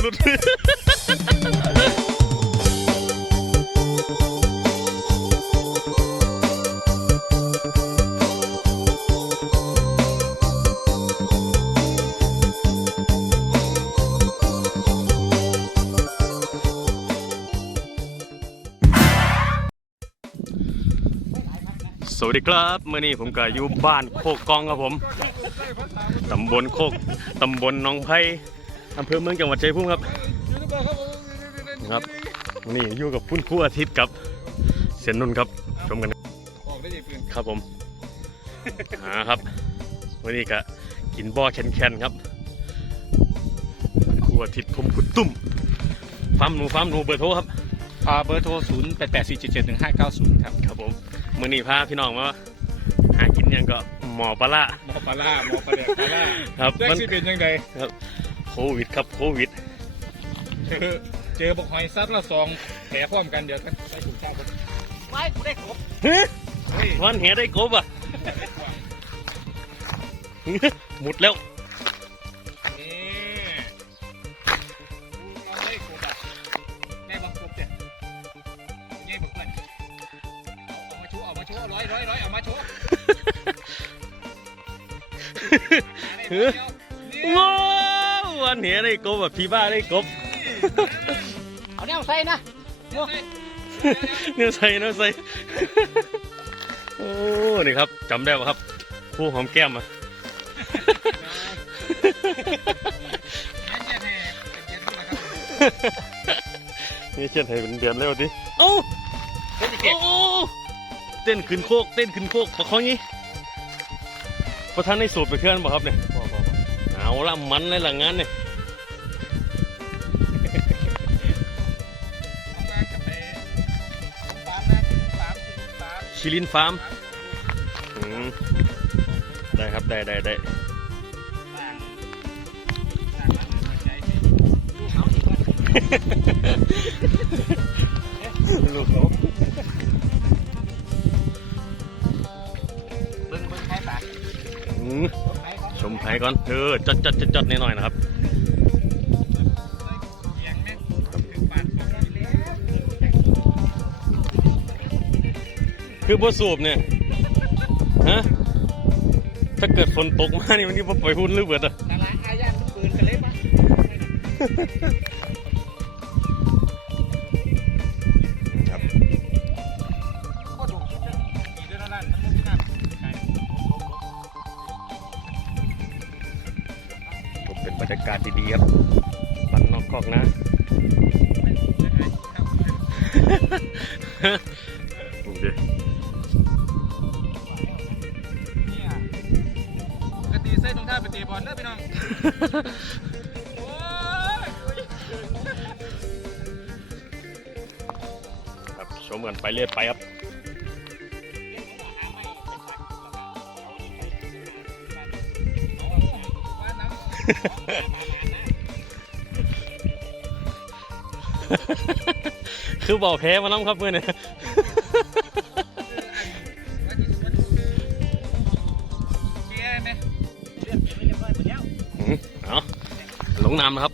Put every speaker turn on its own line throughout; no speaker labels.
หลุดสวัสดีครับเมื่อนี้ผมก็อยู่บ้านโคกกองครับผม ตำบลโคกตำบลหนองไผ่อำเภอเมืองจังหวัดชัยภูมิครับ ครับวันนี่อยู่กับคุณครูอาทิตย์กับเสียนนนท์ครับ ชมกัน
ออกได้ยังปืน
ครับผมหาครับวันนี้ก็กินบ่อแคนๆครับครูอาทิตย์คมคุณตุ้มฟาร์มหนูฟาร์มหนูเบอร์โทรครับ
อ่าเบอร์โทร 0 8 8 4 7 7 1 5 9 0 ครับ
ครับผม มื่อนี้พาพี่น้องมาหากินหยังก็หมอปลาร้า
หมอปลาล่าหมอปลาเด็กปลาล่า
ครับ
แรก
มัน
สิเป็นยังไง
โควิดครับโควิด
เจอเจอบอกหอยซัดละสองแผลพร้อมกันเดี๋ยวกันได้ถูกเจ้าผมไม่กูได้ครบ
เฮ้ย
เฮ้ย
วันเหียได้กบอะหมดแล้ว ว้าววันเหียได้กบอะพี่บ้าได้กบ
เอาแนวใส่นะ
เนี่ยใส่เนาะใส่โอ้นี่ครับจำได้ป่ะครับคู่หอมแก้มอะนี่เช่นให้เป็นเดือนแล้วดิเอ้าโอ้เต้นขึ้นโคกเต้นขึ้นโคกประคองงี้ ประธานในสูตรไปเคลื่อนบ่ครับเนี่ยเอาละมันเลยหลังงานเนี่ยชิลินฟาร์มอืมได้ครับได้ได้ได้ลูกเขา ไผ่ก่อนเออจัดจัดจัดจัดนิดหน่อยนะครับคือบ่สูบเนี่ยฮะถ้าเกิดฝนตกมานี่มันนี่บ่ปล่อยหุ้นหรือเบิดอะ
นาราอายันปืนกันเลยปะากา
ศดีๆครับบ้านนอกคอกนะโอเค
เนี่ยปกติใส่รองเท้าไปเตะบอลเด้อพี่น้อง โอ้ย
ครับชมกันไปเรื่อยไปครับ บอกแพ้มาน้ำครับเพื่อนเนี่ย
เกียร์ไหม
อืมเอาหลงน้ำนะครับ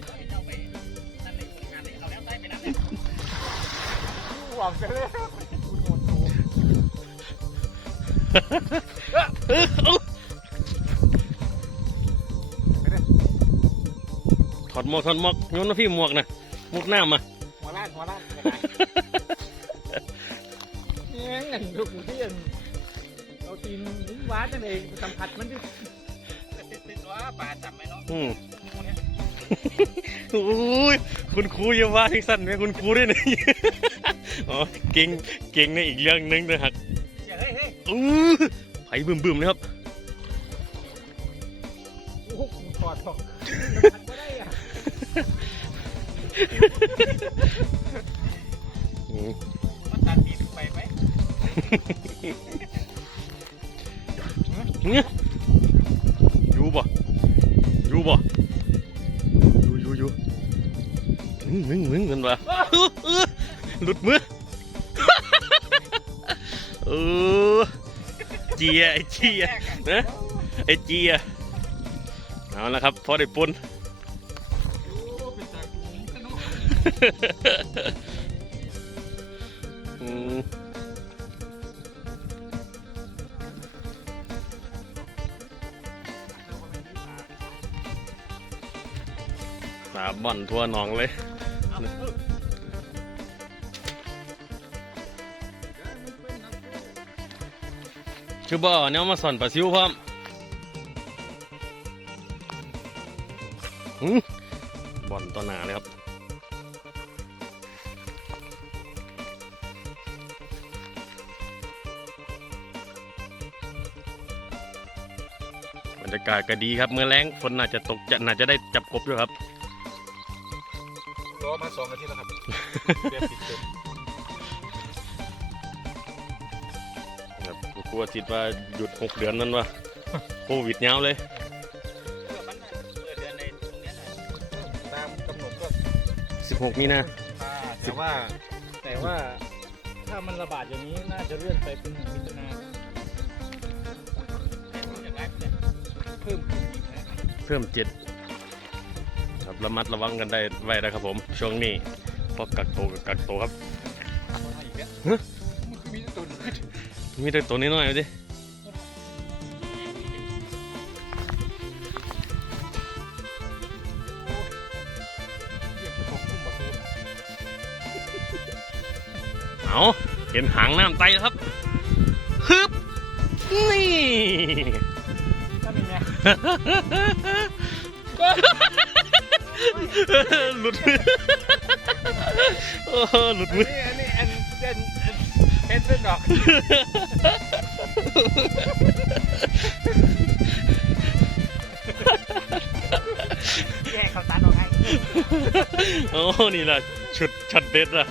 หวังกันเลย
ถอดหมวกถอดหมวกโยนมาพี่หมวกนะหมวกหน้ามา
งินลูกเพี้ยนเอาตีนลิ้นหวานนั่นเองสัมผัสมันดิติดว่าป่าจับไหมเนาะ
อืมโอ้ยคุณครูอย่าว่าทิ้งสั้นไหมคุณครูด้วยนะอ๋อเก่งเก่งในอีกเรื่องหนึงนะครับ
เฮ้ยเฮ้ย
อู้ไผ่บึมบึมๆเลยครับ
โอ้โหถอดถอดไม่ได้อะ
อืม
มันตัดตีไปไหม
เนี่ยอยู่บ่อยู่บ่อยู่อยู่อยู่มึงมึงมึงกันวะหลุดมือเออเจียไอเจียนะไอเจียเอาละครับพอได้ปุ่น บ่อนทั่วหนองเลยชื่อบ่อเนี่ยมาสอนปลาซิวพร้อมบ่อนตัวหนาเลยครับบรรยากาศก็ดีครับเมื่อแรงฝนน่าจะตกจะน่าจะได้จับกบด้วยครับ
อมาสองอาทิตย์แล้วครับเรียนติดเต็ม
แบบกลัวติดว่าหยุดหกเดือนนั่นวะโควิดยาวเลย
ตามกำหนดก็
16 มีนา
แต่ว่า แต่ว่าถ้ามันระบาดอย่างนี้น่าจะเลื่อนไปเป็นมิถุนาเพิ่มขึ้นอีกนะ
เพิ่มเจ็ดค รับระมัดระวังกันได้ไว้นะครับผม ช่วงนี้พอกักตัวกับกักตัวครับ
เอามาอีกแล้ว
ฮะ
มันคือมีแต่ตัวนี้
มีแต่ตัวนี้น้อยๆดิ
เรียกของกุ้งบักตูน
เอาเห็นหางน้ำไตแล้วครับฮึบนี่
ถ้าเป็นไง
หลุดมือโอ้โหหลุดมือ
อันนี้อันเส้นเป็นเส้นดอก
แย่เขาตัดออกให้
โอ้นี่แหละชุดช็อตเด็ดอะ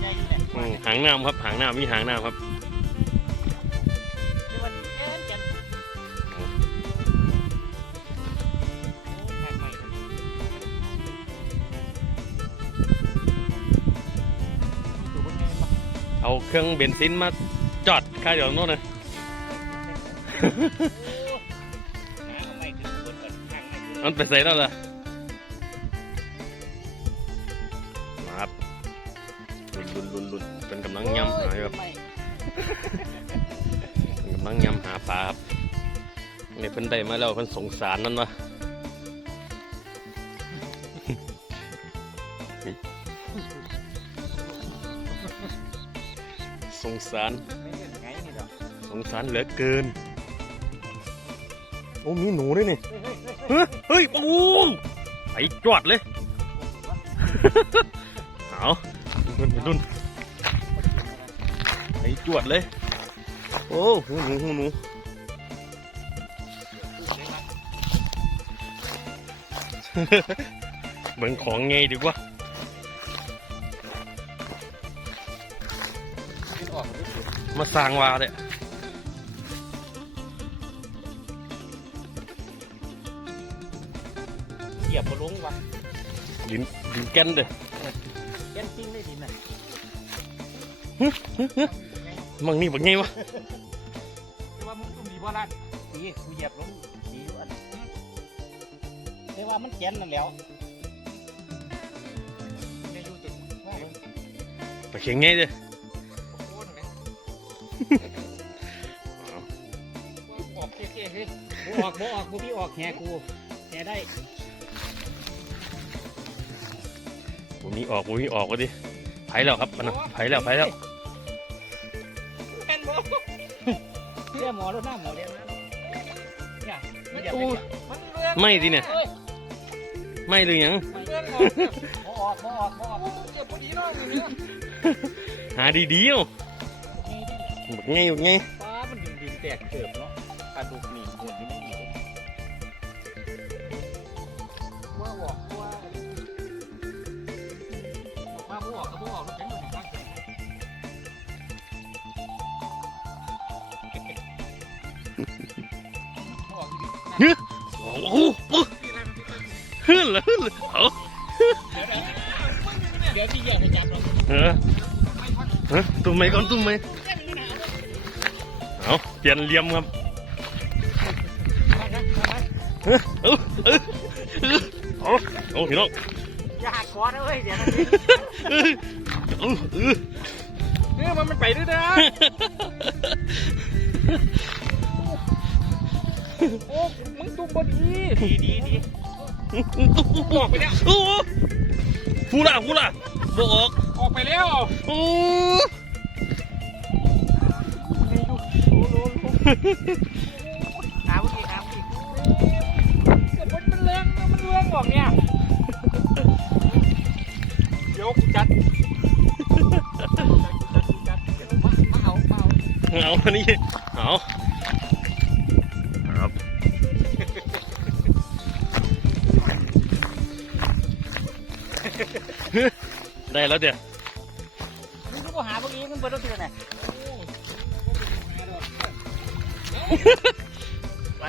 ใหญ่ะ
อืมหางน้ำครับ หางน้ำมีหางน้ำครับ
เอา
เครื่องเบนซินมาจอดค่ายเดี๋ยวโน่นนะ
น้ำไม่ถึงคนก่อนข้างไม่ถึง
มันไปใส่แล้วล่ะมาครับลุนลุนลุนลุนเป็นกำลังยำหาอยู่ครับ
ไม่
เป็นกำลังยำหาปลาครับนี่เพิ่นได้มาแล้วเพิ่นสงสารนั่นวะ สงสาร
ไม่เห็นไงนี่ดอก
สงสารเหลือเกิน โอ้มีหนูด้วยนี่
เฮ้ยเฮ้ยเฮ้ย
เฮ้ยปูไปจวดเลยเอารุ่นรุ่นไปจวดเลย โอ้หูหนูหูหนูเบิ่งของไงดีกว่า
มา
สร้างวาเลย
เหยียบบนลุงวะ
ยืนยืนแก้นเด้อ
แก้นจริงได้ดินน่ะ
มังนี่บักไงวะ
แต่ว่ามึงต้องมีบ่ล่ะ
ดีกูเหยียบลงดีอยู่อันแต่ว่ามันแก้นนั่นแหล้ว
เนี่ยอยู่ตึกว่าเดี๋ยว
ไปเขียงไงเด้อ
ออก
บ่ออกบ่พี่ออกแหกูแหได้
ผมมีออกผมมีออกก็ดิไผแล้วครับมันนะไผแล้วไผแล้ว
แม่นบ่
เรียกหมอรถหน้าหมอเรียกนะเนี่ยมันเหยียบ
ตู
ไป
มันเรื่อง
ไม่ดิเนี่ย
เฮ้ย
ไม่หรือยัง
มันเรื่องออกเนี่ย
บ่ออกบ่ออกบ่ออก
เจ็บพอดีเนาะอย่างเงี้ย
หาดีๆเอาบักไงบักไง
ฟ้ามันดินดินแตกเกิบเนาะปลาดุกนี่หมดนี่
บอกว่าบ่ออกก็บ่ออกเก๋งอยู่ข้างเกินบ่อ
โอ้โหขึ้นเลยขึ้นเลยเอา
เดี๋ยวพี่แยกไปจับเรา
เออเออตุ้มไหมก่อนตุ้มไหมเอาเปลี่ยนเลี่ยมครับ
มานะมานะ
เอาเอาเอาเอาพี่น้อง
อย่าหักคอนะเว้ยเดี๋ยวนะ
เอาเออ
เนี่ยมันมันไปด้วยนะโอ้มึงตุ้มบดี
ดีดีดี
บอกไปแล้ว
โอ้ฟูล่ะฟูล่ะบออก
ออกไปแล้ว
โอ้
หาเมื่อกี้หาเมื่อกี้
มันมันเลี้ยงมันเลี้ยงบอกเนี่ย กูจัดจัดเดี๋ยวมามาเอามาเอา
เอาอันนี้เอาครับได้แล้วเดี๋ยว
มึงก็หาเมื่อกี้มึงเปิดรถที่ไหน
เอา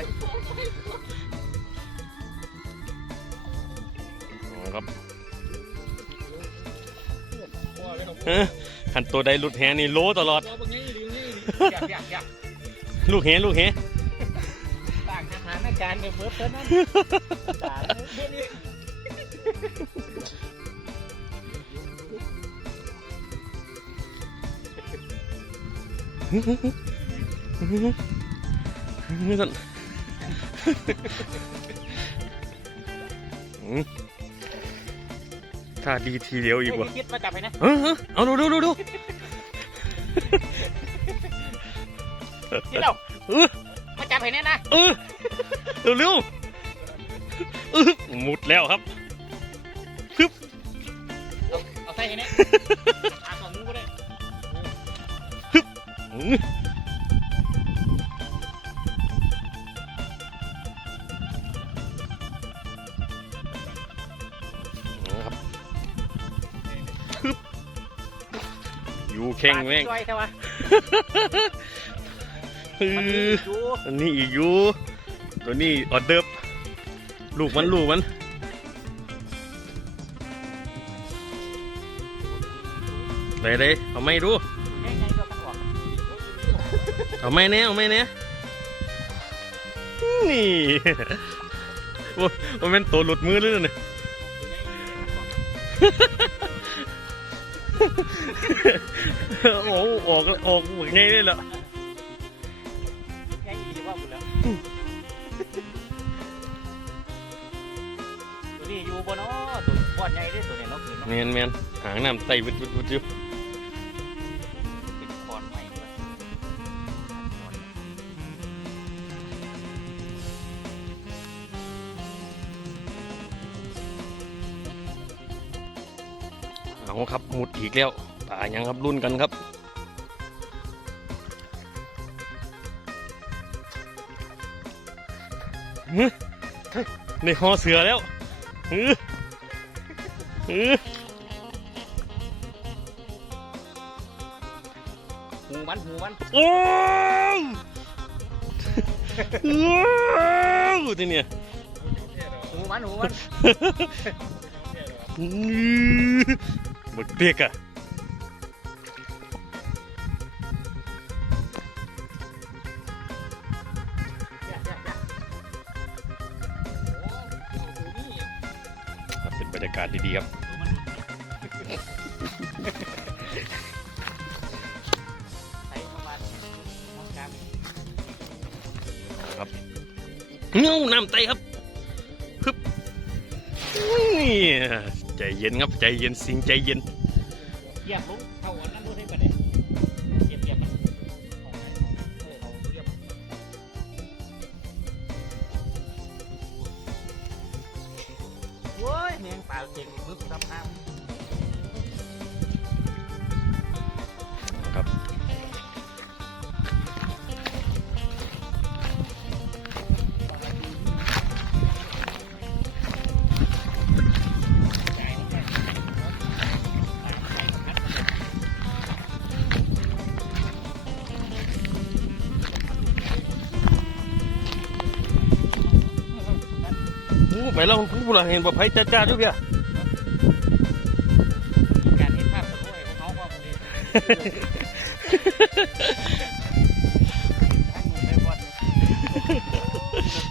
ขันตัวใดหลุดแหนี่โลตลอด
ตัวบางอย่างดีนี่อยากอยากอยาก
ลูกแหลูกแห
ต่างทหารอาจารย์เนี่ยเบิร์ดเท่านั้นด่าเลยเดี๋ยวนี้
สั่นาดีทีเดียวอีกว่ะ
คิดมาจับไปนะ
เออเออเอาดูดูดูดู
ที่เรา
เออ
มาจับให้แน่นะ
เออเร็วเร็วเออหมุดแล้วครับ
เอาใส่ให้แน่
แข่งแม่ง
ช่วยใช่ปะ
เอ
มัน
อ
อยู่
อันนี้อีกอยู่ตัวนี้ออเดิร์ฟลูกมันลูกมันได้เลยเอาไม่ดู
ยังไงก็มันออก
เอาไม่เนี้ยเอาไม่เนี้ยนี่โอ้มันเป็นตัวหลุดมือเลยเนี่ย โอ้ออกออกเหมือนไงเลยเหรอ
ยังอีว่าหมดแล้วตัวนี้อยู่บนอ้อตัวก้อนใหญ่ด้วยตัวเนี่ยนกอื่นเนาะ
แมนแมนหางน้ำไตวุดวุดวุดอยู่
เป็นก้อนใหม่ด้วย
เอาครับหมุดอีกแล้ว ป่ายังครับรุ่นกันครับฮึในหอเสือแล้วฮึฮึ
หูมันหูมัน
โอ้ยว้าวทีเนี่ย
หูมันหูมัน
หมด รรยากาศดีๆครับ
ใช้ประมาณมองกลาง
เงี้ยวน้ำไตครับฮึบอุ้ยใจเย็นครับใจเย็นสิงใจเย็น
เหยียบลง પહેલા હું શું બોલા હે ભાઈ ચાચા આજુ ગયા มีการให้ภาพสะท้อนของเขาคว่าผมเองทั้งหมดไปบอล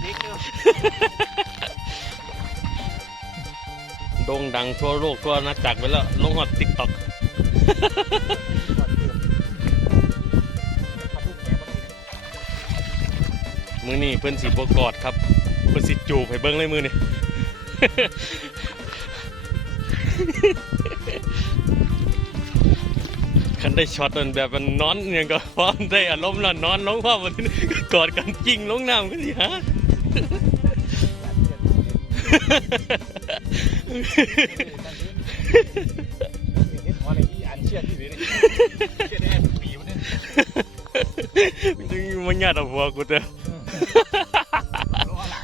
นี่คือ
โด่งดังทั่วโลกทั่วอาณาจักรไปแล้ว ลงฮอดติ๊กต็อกมือนี่เพิ่นสิบกอดครับ เพิ่นสิจูบให้เบิ้งเลยมือนี่ คันได้ช็อตมันแบบมันนอนอย่างก็พร้อมได้อารมณ์แล้วนอนลงพร้อมมันกอดกันจริงลงน้ำกันสิฮะ
หัวอะไรที่อันเชื่อที่หรือเนี่ยเชื่อได้ปีมันเนี่ย
จึงมันยาดเอาหัวกูเด้อ
รู้อะไร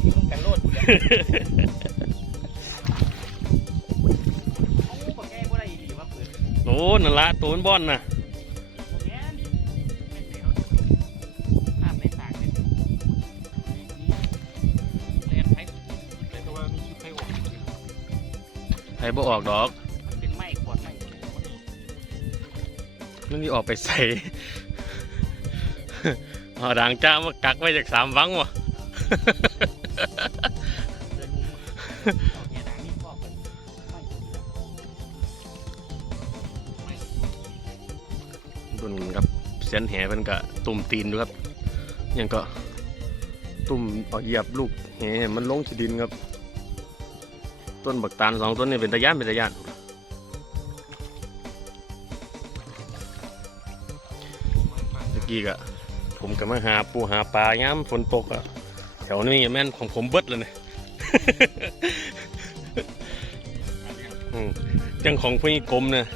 ที่มึงกันโลดเนี่ยเอาปากแก้บ่ได้ดีว่าปืน
โอ้นั่นละตัวมันบอนน่ะ
โอเคไม่เสียรถภาพในปากเนี่ยเรียนไทยเป็นตัวมีชุดไทยออก
ให้บ่ออกดอก
มันเป็นไม้ขวดไม้
นั่นที่ออกไปใส่ เอาด่างจ้ามากักไว้จากสามวังวะ
ดูนี่ค
รับเสียนแห่เป็นกะตุ่มตีนดูครับยังก็ตุ่มเอาเหยียบลูกแห่มันลงที่ดินครับ ต้นบักตาลสองต้นนี่เป็นตะย่านเป็นตะย่านตะกี้กะ ผมก็มาหาปูหาปลาย้ำฝนตกอะแถวนี้แม่นของผมเบิดเลยเนี่ยจังของพี่กรมเนี่ย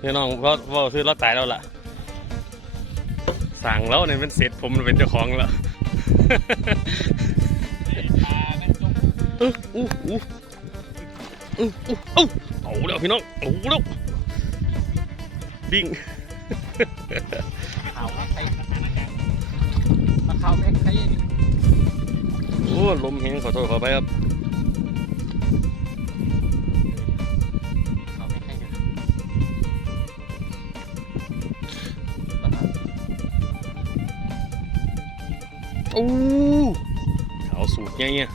พี่น้องเพราะว่าคือราตายแล้วล่ะ สั่งแล้วเนี่ยเป็นเสร็จผมเป็นเจ้าของแล้วอู้อู้อู้อู้อู้อู้เอาแล้วพี่น้องเอาแล้วบิง
ข่าวไทยสถาน มาข่าวแม็กไทย
โอ้ลมแห้งขอโทษขอไปครับ
ข่าวแม็กไทยกัน
อู้เอาสูตรไงเนี่ย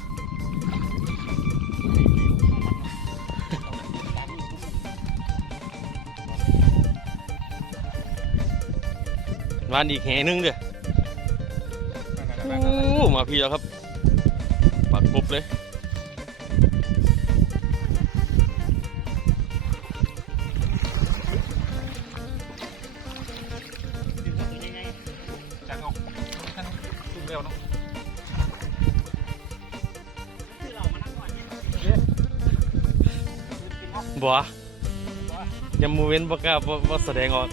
วานอีกแห่นึงเด้อ มาพี่แล้วครับปักปุ๊บเลย
จังเอาท่านตุ้มเร็วเนาะคือเรามานั่งก่อนเนี่ยกินเนาะ
บัวยังมูเว้นบ่กล้าบ่บ่แสดงออก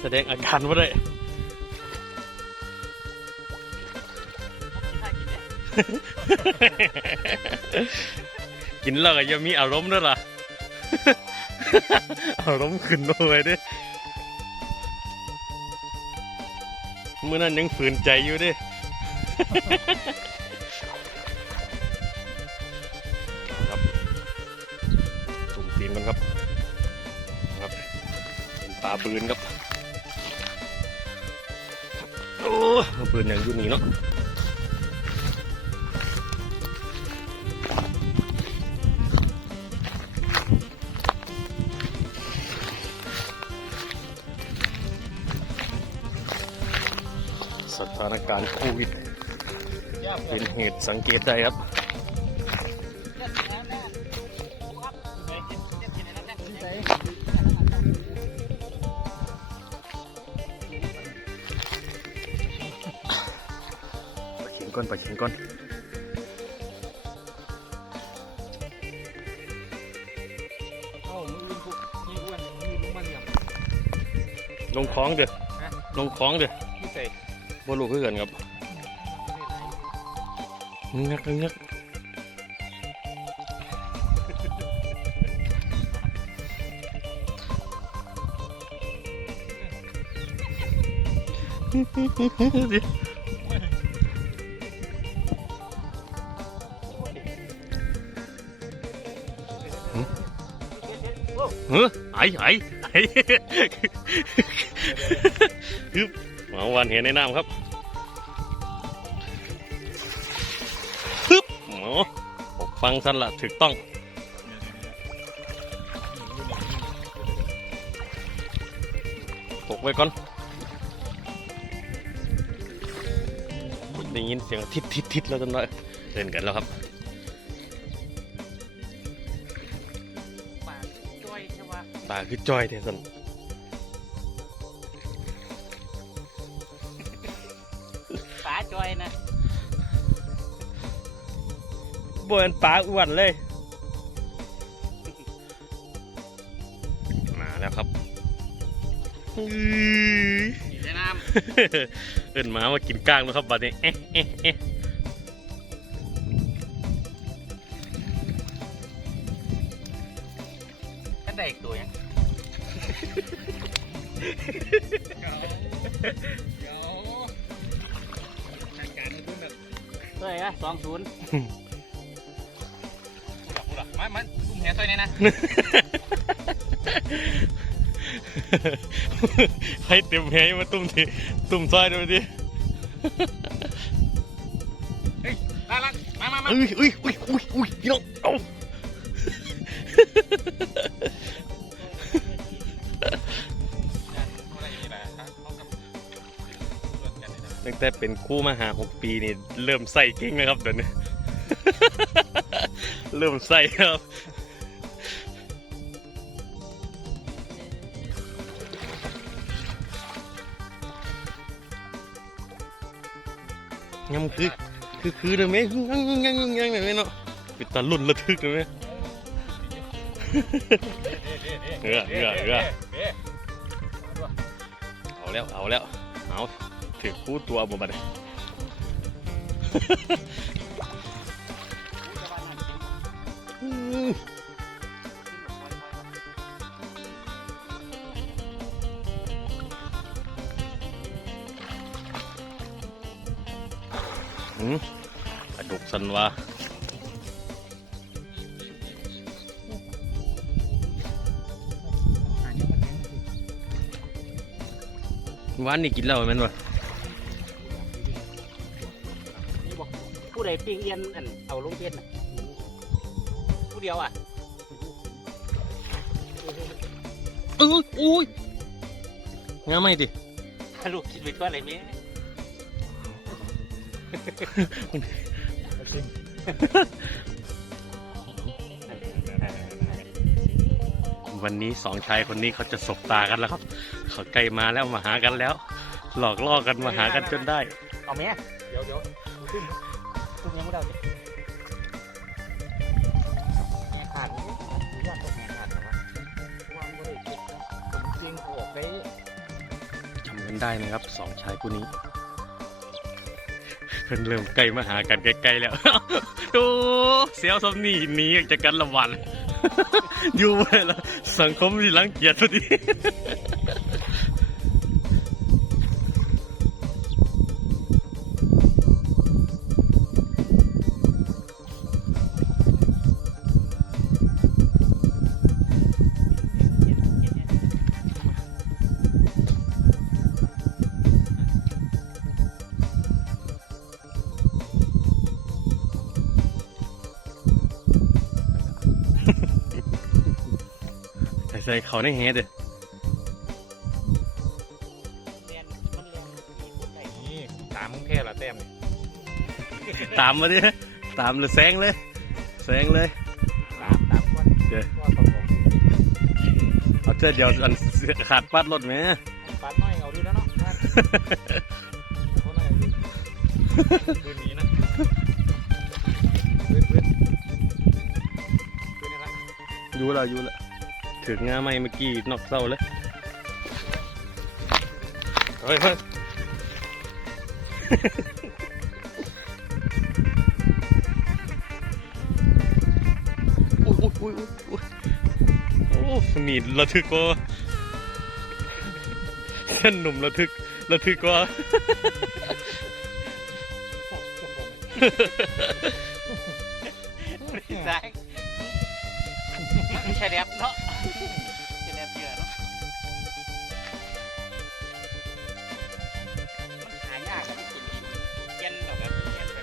แสดงอาการบ่ได้
กินเนี่ย
กินแล้วก็ยังมีอารมณ์ด้วยล่ะ อารมณ์ขึ้นด้วยด้เมื่อนั้นยังฝืนใจอยู่ด้ครับตุ่มตีนกันครับ ครับเป็นปลาปืนครับ โอ้ปืนอย่างอยู่นี่เนาะ การณ์โควิด
ย่าเปิ
เป็
ด
นเหตุสังเกตได้ครับ
เนี่ยแม่แม่ครับไปกินเนี่ยกินอะไรนั่นแน่
ไปเขียนก้อนไปเขียนก้อน
เอ้ามือพวกนี่อ้วนมือลุงมันอย่าง
ลงคล้องเด้อ
ฮะ
ลงคล้องเด้อ
พี่ใส่
บ่รู้คือกันครับงักงักเฮ้อไอ้ไอ้ไอ้ฮึบหมาวันเห็นในน้ำครับ อ้ผมฟังสั้นละถูกต้อง ตกไว้ก่อนได้ยินเสียงทิดทิดทิดแล้วจันเลยเล่นกันแล้วครับ
ปากจ้อยใช่ปะ
ตาคือจอยเทสัน บนปลาอ้วนเลย มาแล้วครับอื้อ
อยู่ในน้
เอินหมามากินก้างนะครับบัดนี้เอ๊ะเอ๊ะเอ๊ะำ
ก็ได้อีกตัวยังเฮ้ยอะสองศูนย์พูดหรอพูดหรอ มามันตุ้มแหซอยนี่นะ
ให้เต็มแหงมาตุ้มทีตุ้มซอยดูดิ
เฮ้ยลาลัมามามา
อุ้ยอุ้ยอุ้ยอุ้ยอุ้ยพี่น้องเอาตั้งแต่เป็นคู่มาหาหกปีนี่เริ่มใส่เก่งนะครับเดี๋ยวนี้ เริ่มใส่ครับ ยำคือคือคือเด้ไหมยังยังยังยังยังไหมเนาะปิดตาลุ่นระทึกเลยไหมเออเออเออเอาแล้วเอาแล้วเอาถือคู่ตัวบ่บัด อืมอืมปลาดุกสันวาวันนี้กินแล้วแมันวะ
ผู้ใดปิ้งเอียนอันเอาลงเพชรน่ะ เดียวอะ
เอ้ยอุ้ยงาไม่ดิ
ลูกคิดไปตัวอะไรไหม
วันนี้สองชายคนนี้เขาจะสบตากันแล้วครับ เขาใกล้มาแล้วมาหากันแล้ว หลอกล่อกันมาหากันจนได้
เอาไหมเดี๋ยวเดี๋ยวตุ้มตุ้มยังไม่ได้ ได้นะ
ครับสองชายคู่นี้เพิ่นเริ่มใกล้มาหากันใกล้ๆแล้วดูเสียวสมนี่หนีออกจากกันละวัน อยู่ไปละสังคมที่รังเกียจพอดี ใส่เขาในแฮดเลย
เรียนมันเรียนมีคนใด
นี่ตามมึงแค่ละแต้มนี่
ตามมาดิตามเลยแซงเลยแซงเลย
ตามตามก่อน
เดี๋ยว
ว่าประกอบ
เอาเจ้าเดียวอันขาดปัดรถไหม
ปันน้อยเอาดีแล้วเนาะท่านาหน่อยดิปืนนี้นะปืนปืนปืนนี่ละ
อยู่และอยู่และ ถึงงาไม่เมื่อกี้นอกเศร้าเลยเฮ้ยเฮ้ยอุ้ยอุ้ยอุ้ยอุ้ยโอ้นี่ระทึกกว่าเส้นหนุ่มระทึกระทึกกว่า
ซ้ายใช่แดบ เนาะใช่แนบเยอะเนาะมันหายากอะมันกินดินเย็นแบบแบบเย็นแ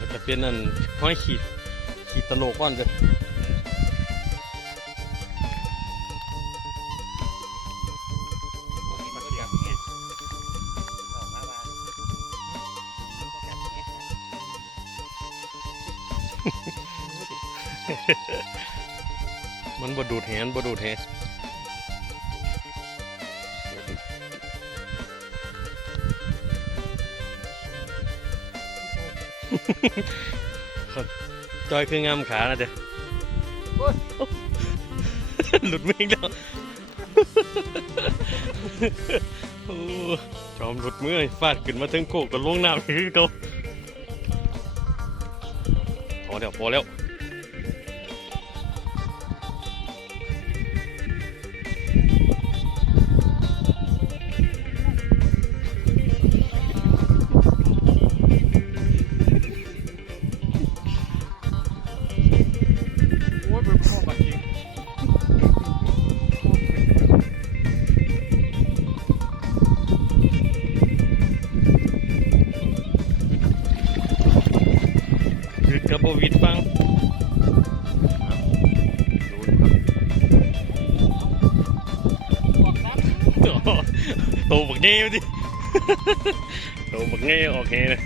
บบ
จะเป็นนั่นห้อยขีดขีดตลกก่อนเล
บ
ดูดแหนบดูดแหจอยคืองามขานะเจ๊หลุดมือแล้วโอ้จอมหลุดมือฟาดขึ้นมาถึงโคกกับลงน้ำคือเขาพอแล้วพอแล้ว
เงี้
ยวดิโตบักเงี้ยโอเคเลย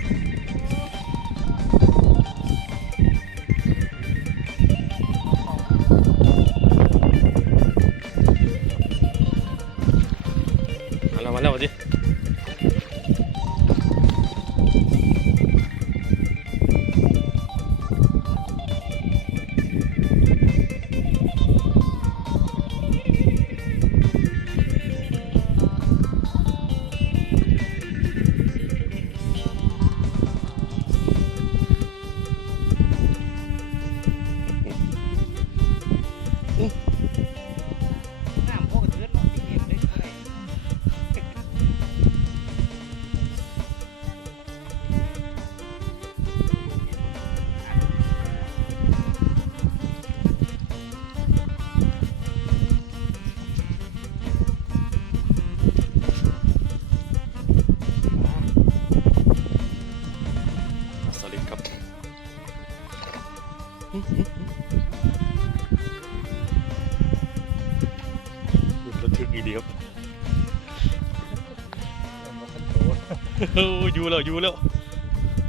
อยู่
แล้วอยู่แล้ว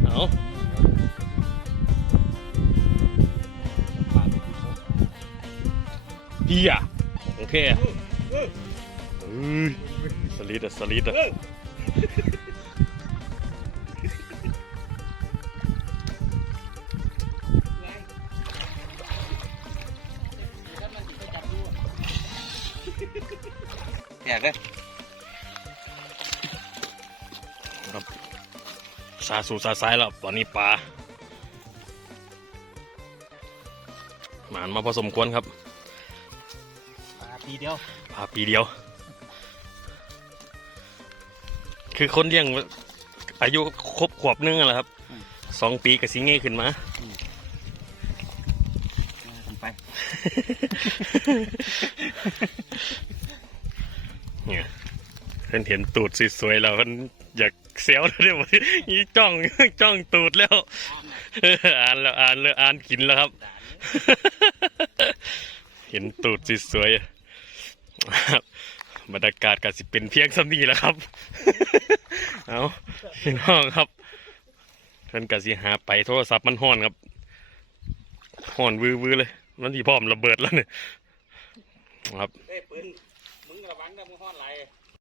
เอาเฮียโอเคเอ้ยสลิดอะสลิดอะ ซาสูซาซ้ายแล้วตอนนี้ปลาหมานมาพอสมควรครับ
มาปีเดียว
พาปีเดียว คือคนเลี้ยงอายุครบขวบนึงอะแหละครับสองปีกับสิงเง่ขึ้นมา
ผมไป
เนี่ยเพิ่นเห็นตูดสวยๆแล้วเพิ่นอยาก เซลแล้วเดี๋ยวนี้จ้องจ้องตูดแล้วอ่านแล้วอ่านแล้วอ่านกินแล้วครับ เห็นตูดสวยๆบรรยากาศก็สิเป็นเพียงสำนีแหล้วครับเอาพี่น้องครับเพิ่นกสิหาไปโทรศัพท์มันห้อนครับห้อนวือๆเลยมันที่พร้อมระเบิดแล้วเนี่ยครับ
เอ้ปืนมึงระวังนะมึงห้อนไหล